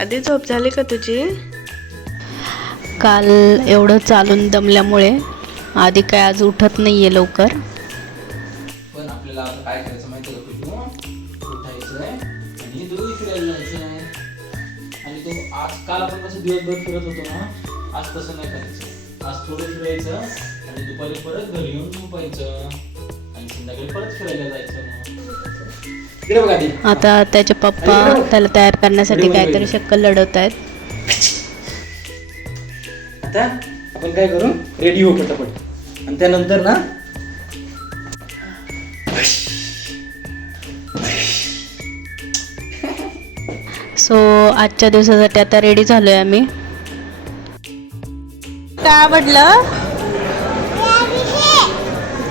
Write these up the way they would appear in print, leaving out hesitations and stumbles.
आधी झोप झाली का तुझी? काल एवढं चालून दमल्यामुळे आधी काय आज उठत नाहीये लवकर. पण आपल्याला आता काय करायचं माहिती आहे का? उठायचंय आणि दूध फिरायला जायचंय. आणि तो आज काल आपण कसं दिवसभर फिरत होतो ना, आज तसं नाही करायचं. आज थोडं फिरायचं आणि दुपारी परत घरी येऊन झोपायचं आणि संध्याकाळी परत फिरायला जायचं. इकडे बघा ती. आता त्याचे पप्पा त्याला तयार करण्यासाठी काहीतरी शक्कल लढवत आहेत. आता आपण काय करू, रेडी हो पटापट. आणि त्यानंतर ना सो आजच्या दिवसासाठी आता रेडी झालोय आम्ही. काय आवडलं?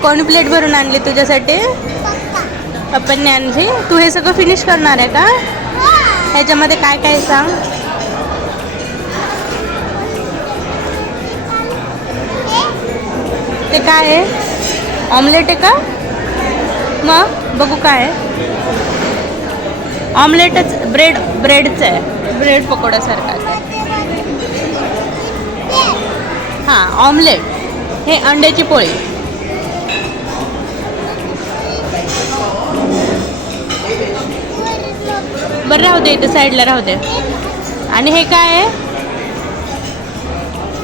कोणी प्लेट भरून आणली तुझ्यासाठी? पप्पांनी आणली. तू हे सगळं फिनिश करणार आहे का? ह्याच्यामध्ये काय काय सांग. ते काय आहे? ऑमलेट आहे का? मग बघू काय आहे. ऑमलेटच ब्रेडचं आहे. ब्रेड पकोड्यासारखं आहे. हां, ऑमलेट. हे अंड्याची पोळी. बरं राहू दे, इथे साईडला राहू दे. आणि हे काय आहे?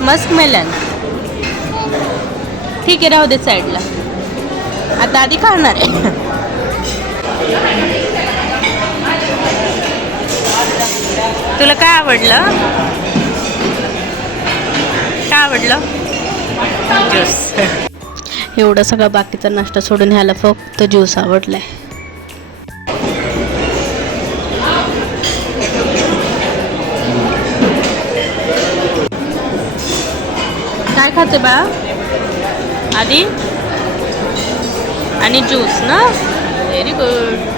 Muskmelon. ठीक आहे, राहू दे साईडला. आता आधी खाणार आहे. तुला काय आवडलं? काय आवडलं? ज्यूस. एवढा सगळा बाकीचा नाश्ता सोडून ह्याला फक्त ज्यूस आवडलाय. काय खाते बा आधी? आणि ज्यूस ना. Very good.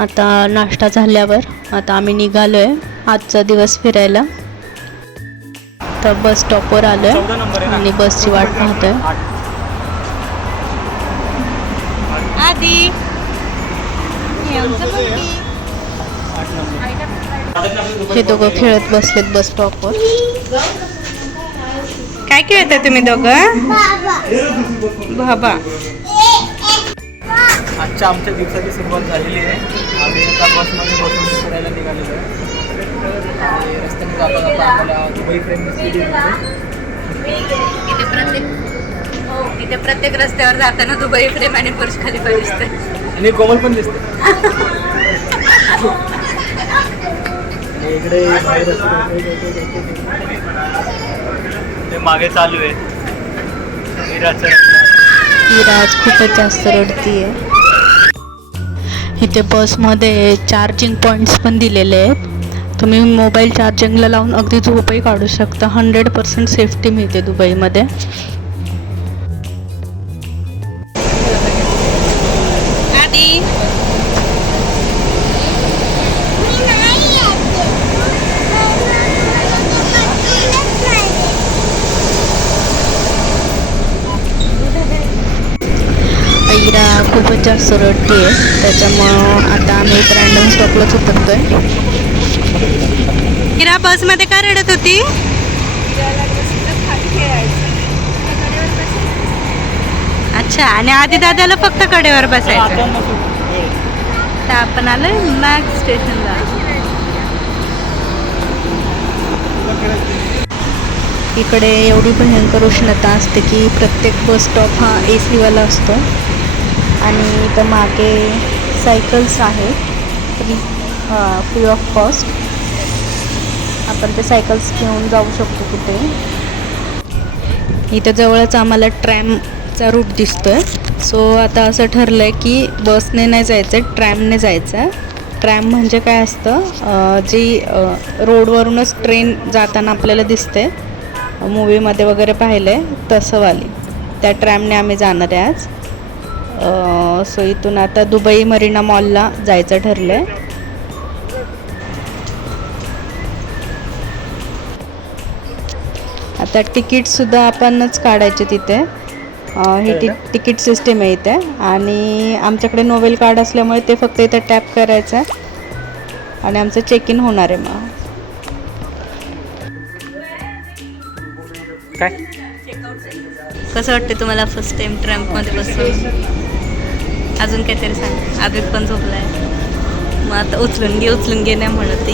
आता नाश्ता झाल्यावर आता आम्ही निघालोय आजचा दिवस फिरायला. तर बस स्टॉपवर आलोय आणि बसची वाट पाहतोय. आधी हे दोघं खेळत बसलेत बस स्टॉपवर. काय खेळताय तुम्ही दोघं? बाबा. आजच्या आमच्या दिवसाची सुरुवात झालेली आहे. आम्ही एका बसमध्ये बसून फिरायला निघालेलो आहे. आणि रस्त्याने जाता जाता आम्हाला दुबई ट्रेन दिसली. इथे प्रत्येक रस्त्यावर जाताना दुबई फ्रेम आणि बुर्ज खलिफा दिसते. आणि कोमल पण दिसते. इकडे ते मागे चालू आहे. हिरा आज खूपच जास्त रडतीये. इथे बसमध्ये चार्जिंग पॉईंट्स पण दिलेले आहेत. तुम्ही मोबाईल चार्जिंगला लावून अगदी झोपही काढू शकता. 100% सेफ्टी मिळते दुबईमध्ये. आधी हिरा खूपच जास्त रडते आहे. त्याच्यामुळं आता आम्ही एक रँडम स्टॉपलाच उतरतोय. हिरा बसमध्ये का रडत होती? अच्छा. आणि आधी दादाला फक्त कडेवर बसायचं. तर आपण आलोय मॅक्स स्टेशनला. इकडे एवढी भयंकर उष्णता असते की प्रत्येक बस स्टॉप हा AC वाला असतो. आणि इथं मागे सायकल्स आहेत फ्री ऑफ कॉस्ट. आपण ते सायकल्स घेऊन जाऊ शकतो कुठे. इथं जवळच आम्हाला ट्रॅमचा रूट दिसतोय. सो आता असं ठरलं आहे की बसने नाही जायचं, ट्रॅमने जायचं. ट्रॅम म्हणजे काय असतं, जी रोडवरूनच ट्रेन जाताना आपल्याला दिसते. मूवीमध्ये वगैरे पाहिलं आहे तसं वाली. त्या ट्रॅमने आम्ही जाणार आहे आज. सो इथून आता दुबई मरीना मॉलला जायचं ठरलं आहे. आता तिकीटसुद्धा आपणच काढायचे तिथे. ही तिकीट सिस्टीम आहे इथे आणि आमच्याकडे नोवेल कार्ड असल्यामुळे ते फक्त इथे टॅप करायचं आहे आणि आमचं चेक इन होणार आहे. मग काय कसं वाटतं तुम्हाला फर्स्ट टाइम ट्रॅम्पमध्ये बसून? अजून काहीतरी सांग. आदित पण झोपला आहे. मग आता उचलून घे नाही म्हणत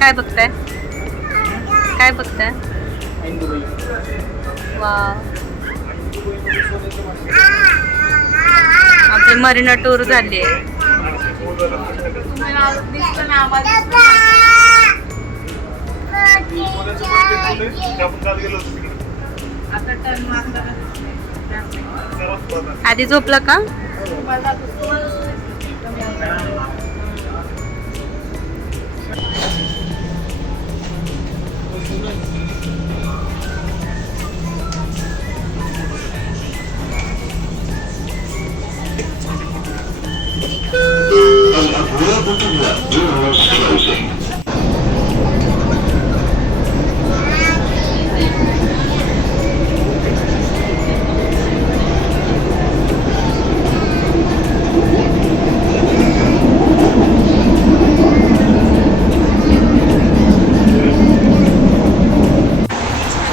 काय बघताय? काय बघताय? वा, आपली मरीना टूर झाली आहे. आधी झोपला का?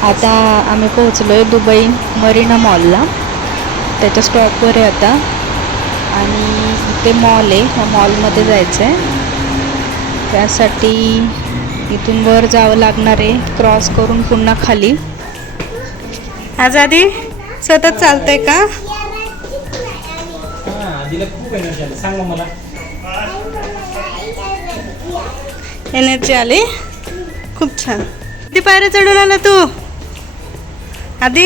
आता आम्ही पोहोचलो आहे दुबई मरीना मॉलला. त्याच्या स्टॉपवर आहे आता आणि इथे मॉल आहे. ह्या मॉलमध्ये जायचं आहे. त्यासाठी इथून वर जावं लागणार आहे, क्रॉस करून पुन्हा खाली. आजादी सतत चालतंय का? आधीला खूप एनर्जी आली. सांग मला. एनर्जी आली. खूप छान. किती पायऱ्या चढून आला तू आधी?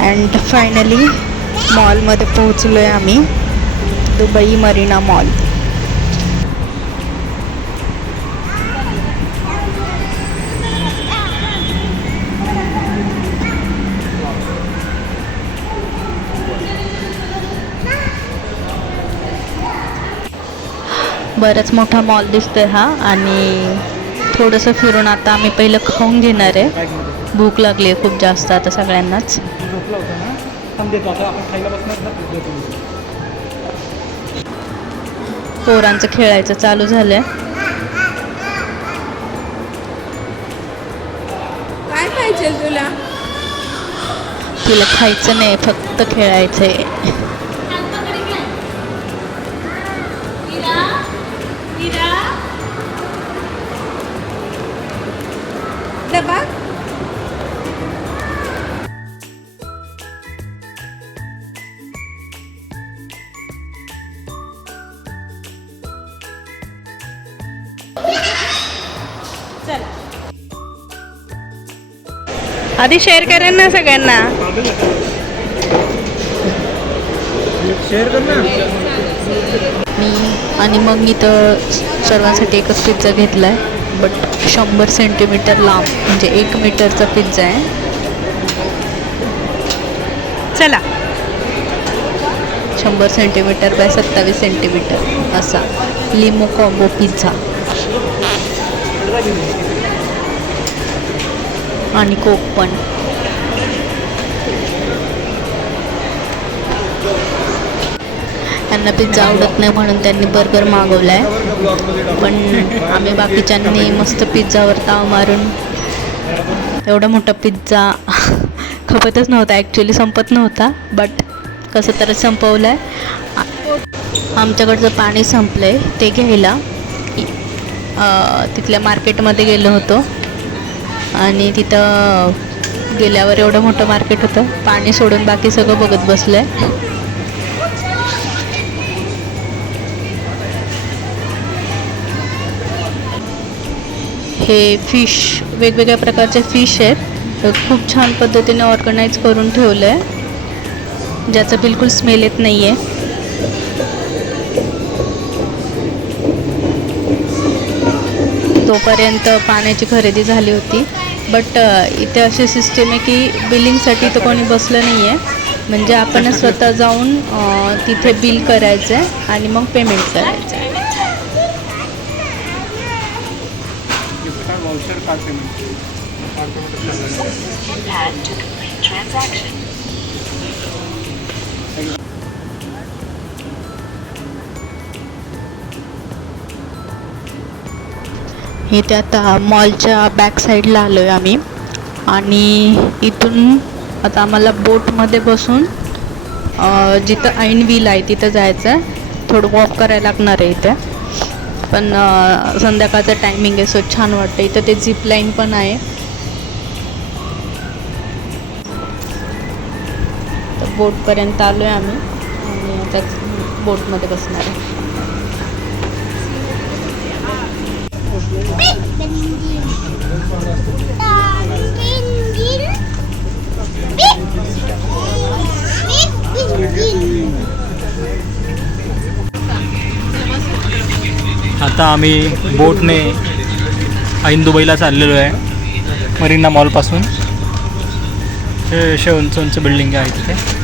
अँड फायनली मॉलमध्ये पोहोचलो आहे आम्ही, दुबई मरीना मॉल. बराच मोठा मॉल दिसतोय हा आणि थोडंसं फिरून आता आम्ही पहिलं खाऊन घेणार आहे. भूक लागली आहे खूप जास्त आता सगळ्यांनाच. झोपला होता ना, थांबतो आता आपण खायला बसणार ना. पोरांचं खेळायचं चालू झालंय. काय पाहिजे तुला? तिला खायचं नाही, फक्त खेळायचंय. डबा आधी शेअर करेन ना सगळ्यांना. शेअर कर ना. आणि मग मी तर सर्वांसाठी एकच पिझ्झा घेतला आहे, बट 100 सेंटीमीटर लांब, म्हणजे 1 मीटरचा पिझ्झा आहे. चला 100 सेंटीमीटर बाय 27 सेंटीमीटर असा लिमो कॉम्बो पिझ्झा आणि कोक पण. त्यांना पिझ्झा आवडत नाही म्हणून त्यांनी बर्गर मागवला आहे, पण आम्ही बाकीच्यांनी मस्त पिझ्झावर ताव मारून एवढा मोठा पिझ्झा खपतच नव्हता, ॲक्च्युली संपत नव्हता, बट कसं तर संपवलं आहे. आमच्याकडचं पाणी संपलं आहे ते घ्यायला तिथल्या मार्केटमध्ये गेलो होतो आणि तिथं गेल्यावर एवढं मोठं मार्केट होतं, पाणी सोडून बाकी सगळं बघत बसलं आहे. हे फिश, वेगवेगळ्या प्रकारचे फिश आहेत तर खूप छान पद्धतीने ऑर्गनाईज करून ठेवलं आहे, ज्याचा बिलकुल स्मेल येत नाही आहे. तोपर्यंत पाण्याची खरेदी झाली होती. बट इथे अशी सिस्टीम आहे की बिलिंगसाठी तर कोणी बसलं नाही आहे, म्हणजे आपण स्वतः जाऊन तिथे बिल करायचं आहे आणि मग पेमेंट करायचं आहे. इथे आता मॉलच्या बॅक साईडला आलो आहे आम्ही, आणि इथून आता आम्हाला बोटमध्ये बसून जिथं ऐन व्हील आहे तिथं जायचं आहे. थोडं वॉक करायला लागणार आहे इथे, पण संध्याकाळचं टायमिंग आहे सो छान वाटतं. इथं ते झिप लाईन पण आहे. तर बोटपर्यंत आलो आहे आम्ही आणि आता बोटमध्ये बसणार आहे. आता आम्ही बोटने ऐन दुबईला चाललेलो आहे, मरीना मॉलपासून. हे उंच बिल्डिंग आहे तिथे.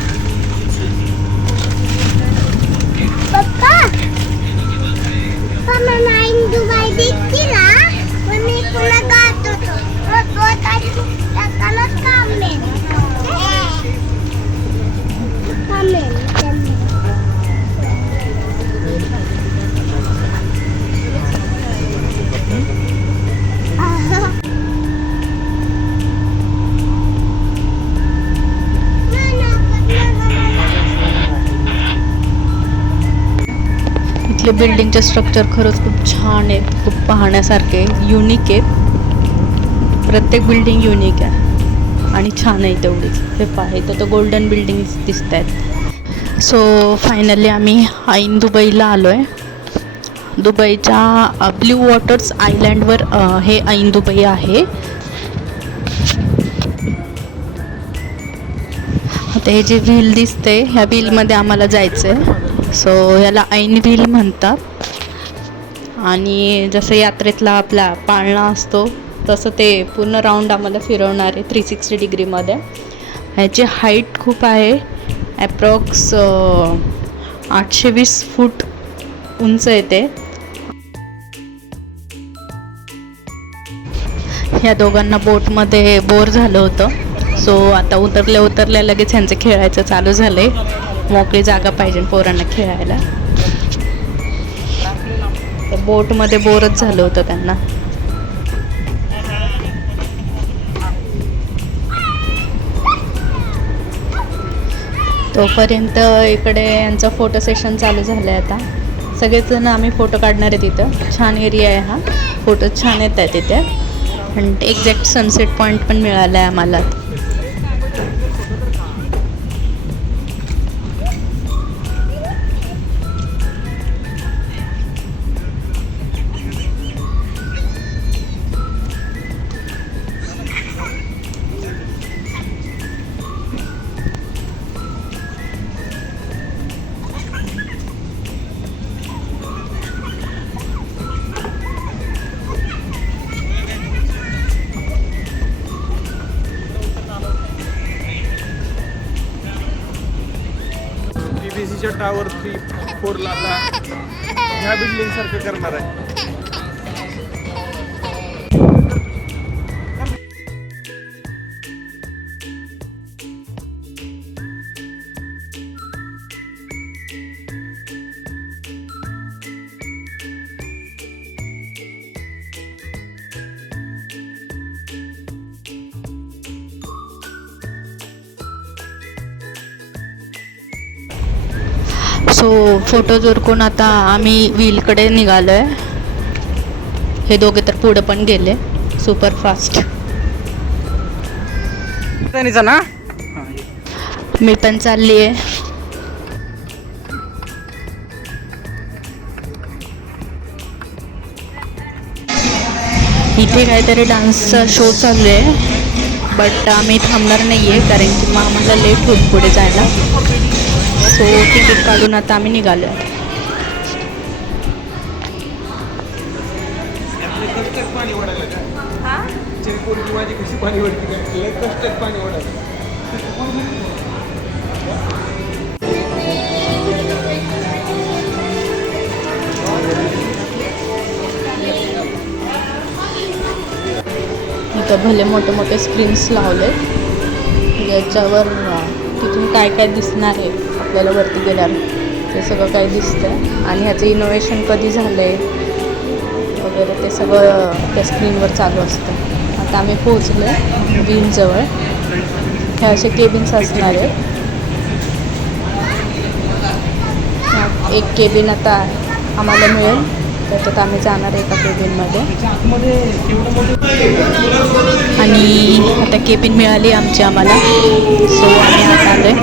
इथले बिल्डिंगचे स्ट्रक्चर खरंच खूप छान आहेत, खूप पाहण्यासारखे, युनिक आहेत. प्रत्येक बिल्डिंग युनिक आहे आणि छान आहे तेवढीच. हे पाहायचं तर गोल्डन बिल्डिंग्स दिसत आहेत. सो फायनली आम्ही ऐन दुबईला आलो आहे. दुबईच्या ब्ल्यू वॉटर्स आयलँडवर हे ऐन दुबई आहे. आता हे जे व्हील दिसते, ह्या व्हीलमध्ये आम्हाला जायचं आहे. सो ह्याला ऐन व्हील म्हणतात. आणि जसं यात्रेतला आपला पाळणा असतो तसं ते पूर्ण राऊंड आम्हाला फिरवणार आहे 360 डिग्रीमध्ये. ह्याची हाईट खूप आहे, ॲप्रॉक्स 820 फूट उंच येते. ह्या दोघांना बोटमध्ये बोर झालं होतं, सो आता उतरल्या लगेच ह्यांचं खेळायचं चालू झालं आहे. मोकळी जागा पाहिजे पोरांना खेळायला. तर बोटमध्ये बोरच झालं होतं त्यांना. तोपर्यंत इकडे यांचं फोटो सेशन चालू झालं आहे. आता सगळेच जण आम्ही फोटो काढणार आहे तिथं. छान एरिया आहे हा, फोटो छान येत आहे तिथे. आणि एक्झॅक्ट सनसेट पॉईंट पण मिळाला आहे आम्हाला. BBC टावर 3-4 ला आता ह्या बिल्डिंग सारखं करणार आहे. सो फोटोज उरकून आता आम्ही व्हीलकडे निघालो आहे. हे दोघे तर पुढे पण गेले सुपर फास्ट. ना मी पण चालली आहे. इथे काहीतरी डान्सचा शो चालू आहे. बट आम्ही थांबणार नाही आहे कारण की मग आम्हाला लेट होईल पुढे जायला. सो तिकीट काढून आता आम्ही निघालो आहे. कष्टात पाणी ओढायला का चिरकोडची माझी कशी पाणी ओढते का कष्टात पाणी ओढायला. इथं भले मोठे मोठे स्क्रीन्स लावले याच्यावर तिथून काय काय दिसणार आहे आपल्याला वरती गेल्यावर ते सगळं काय दिसतं आणि ह्याचं इनोव्हेशन कधी झालं आहे वगैरे ते सगळं त्या स्क्रीनवर चालू असतं. आता आम्ही पोहोचलो आहे बीमजवळ. हे असे केबिन्स असणार आहेत. एक केबिन आता आम्हाला मिळेल त्याच्यात आम्ही जाणार आहे एका केबिनमध्ये आणि आता केबिन मिळाली आम्हाला. सो आम्ही आता आलो आहे.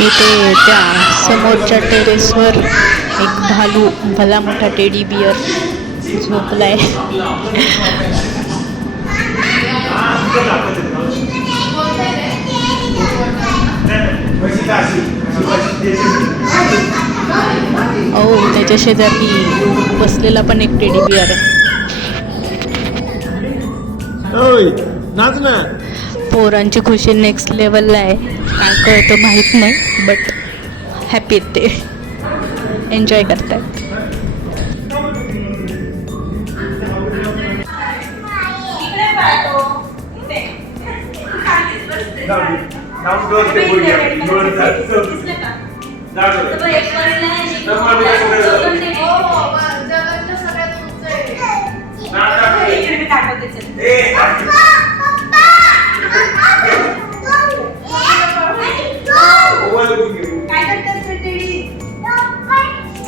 इथे त्या समोरच्या टेरेसवर एक भालू भला मोठा टेडी बियर झोपलाय. त्याच्या शेजारी बसलेला पण एक टेडी बियर आहे. नाच ना. पोरांची खुशी नेक्स्ट लेवलला आहे. काय कळतं माहीत नाही बट हॅपी आहेत ते. एन्जॉय करतात.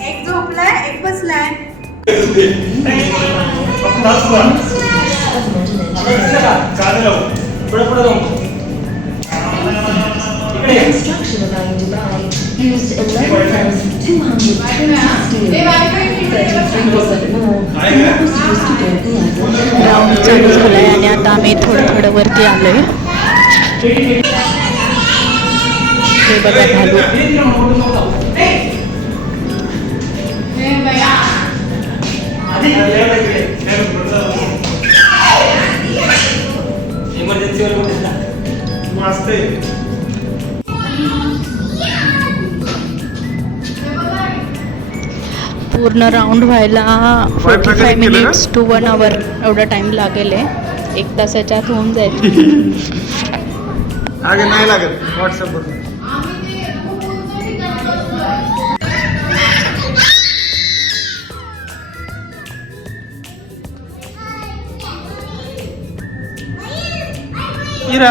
एक झोपलाय एक बसलाय. Construction around Dubai used 11,200 steel, 33% more than what was used to build the Eiffel Tower. Round चालू झाला आहे आणि आता आम्ही थोडं वरती आलो आहे. हे बघा भालू. पूर्ण राऊंड व्हायला 45 मिनिट्स to 1 hour एवढा टाइम लागेल आहे. 1 तासाच्या आत होऊन जाईल. आगे नाही लागत व्हॉट्सअपवर. इरा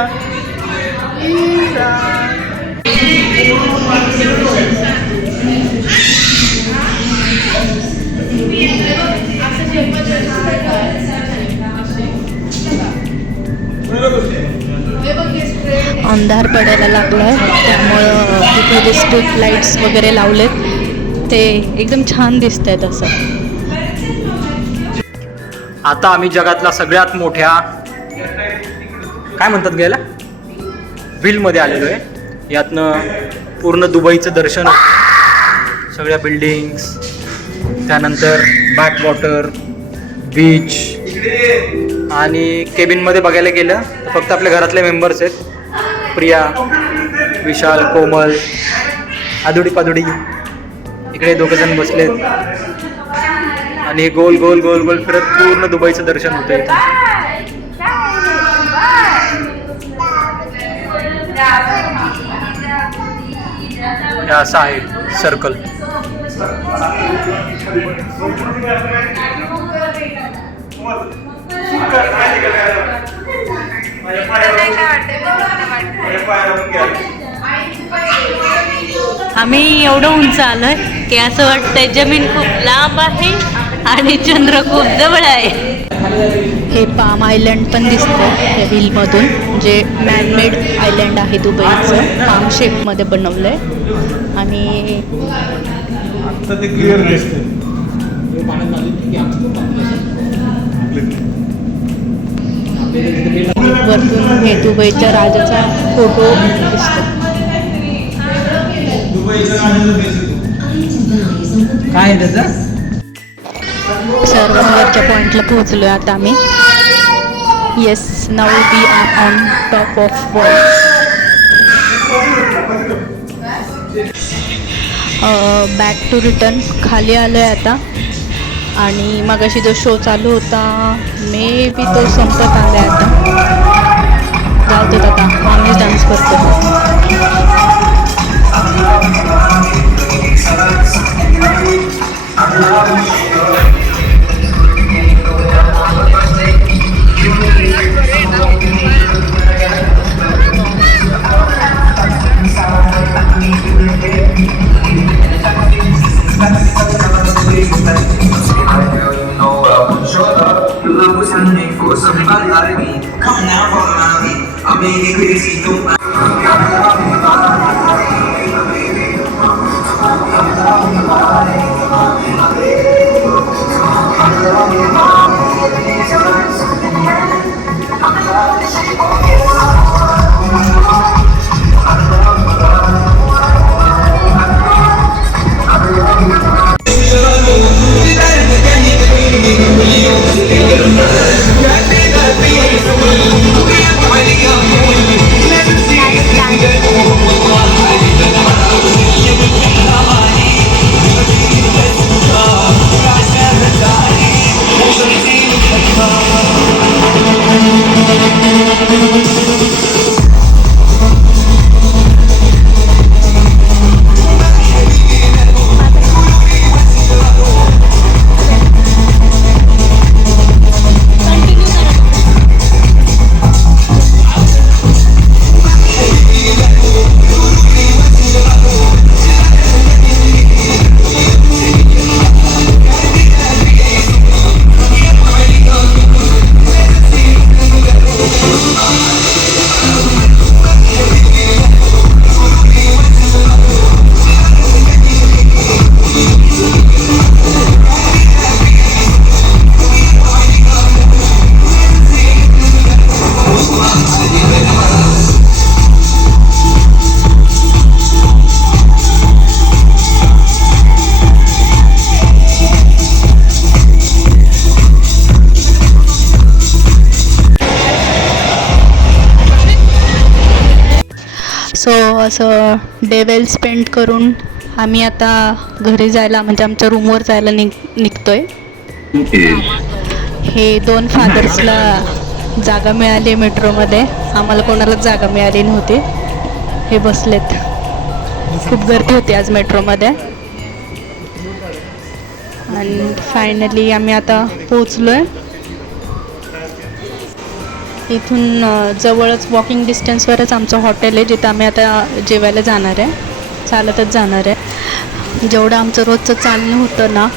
अंधार पडायला लागलाय त्यामुळं तिथे जे स्ट्रीट लाईट्स वगैरे लावलेत ते एकदम छान दिसत आहेत. असं आता आम्ही जगातला सगळ्यात मोठ्या काय म्हणतात गेला व्हीलमध्ये आलेलो आहे. यातनं पूर्ण दुबईचं दर्शन होतं. सगळ्या बिल्डिंग्स, त्यानंतर बॅक वॉटर, बीच आणि केबिनमध्ये बघायला गेलं तर फक्त आपल्या घरातले मेंबर्स आहेत. प्रिया, विशाल, कोमल, आदुडी पादुडी इकडे 2 जण बसलेत आणि हे गोल गोल गोल गोल फिरत पूर्ण दुबईचं दर्शन होतं इथं. हे असं आहे सर्कल. आम्ही एवढं उंच आलोय की असं वाटतंय जमीन खूप लांब आहे आणि चंद्र खूप जवळ आहे. हे पाम आयलंड पण दिसतं त्या व्हीलमधून, जे मॅनमेड आयलंड आहे दुबईचं, पाम शेपमध्ये बनवलं आहे. आणि आता ते क्लिअर दिसते. पाण्यात आली की आमचं वरतून हे दुबईच्या राजाचा फोटो दिसतो. काय आहे त्याचं? सर्वांवरच्या पॉईंटला पोहोचलो आहे आता आम्ही. Yes, now we are on top of world. Back to return खाली आलो आहे आता. आणि मगाशी जो शो चालू होता मे बी तो संपत आला आहे आता. जातो आता आम्हीच डान्स करतो. Somebody like me, come now, follow me. I made it crazy, don't so असं डे वेल स्पेंड करून आम्ही आता घरी जायला, म्हणजे आमच्या रूमवर जायला निघतोय. हे 2 फादर्सला जागा मिळाली मेट्रोमध्ये, आम्हाला कोणालाच जागा मिळाली नव्हती. हे बसलेत. खूप गर्दी होती आज मेट्रोमध्ये. आणि फायनली आम्ही आता पोचलो आहे. इथून जवळच वॉकिंग डिस्टन्सवरच आमचं हॉटेल आहे, जिथं आम्ही आता जेवायला जाणार आहे. चालतच जाणार आहे. जेवढं आमचं रोजचं चालणं होतं ना,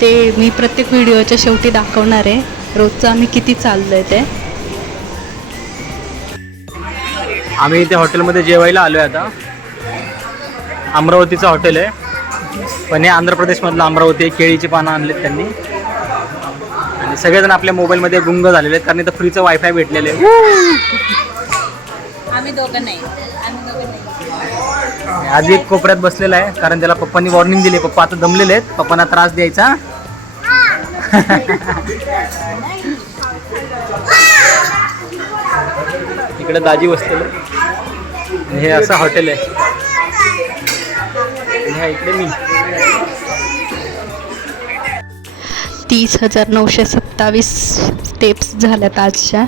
ते मी प्रत्येक व्हिडिओच्या शेवटी दाखवणार आहे. रोजचं आम्ही किती चाललो आहे ते. आम्ही इथे हॉटेलमध्ये जेवायला आलो आहे आता. अमरावतीचं हॉटेल आहे, पण हे आंध्र प्रदेशमधलं अमरावती आहे. केळीची पानं आणलेत त्यांनी. आणि सगळेजण आपल्या मोबाईलमध्ये गुंग झालेले आहेत, कारण इथं फ्रीचं वायफाय भेटलेलं आहे. आम्ही दोघं नाही. आज एक कोपऱ्यात बसलेला आहे, कारण त्याला पप्पांनी वॉर्निंग दिली. पप्पा आता दमलेले आहेत, पप्पांना त्रास द्यायचा. इकडे दाजी बसलेले. हे असं हॉटेल आहे. आणि हा इकडे मी. 30,927 स्टेप्स झाल्यात आजच्या.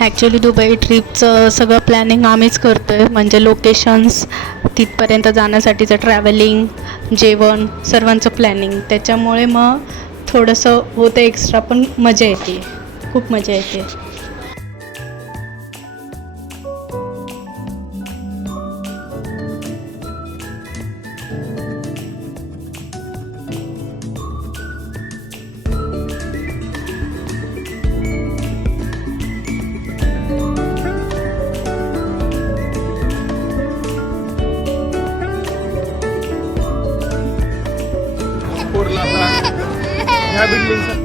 ॲक्च्युली दुबई ट्रिपचं सगळं प्लॅनिंग आम्हीच करतो आहे, म्हणजे लोकेशन्स, तिथपर्यंत जाण्यासाठीचं ट्रॅव्हलिंग, जेवण, सर्वांचं प्लॅनिंग. त्याच्यामुळे मग थोडंसं होतं एक्स्ट्रा, पण मजा येते, खूप मजा येते. ह्या बिल्डिंग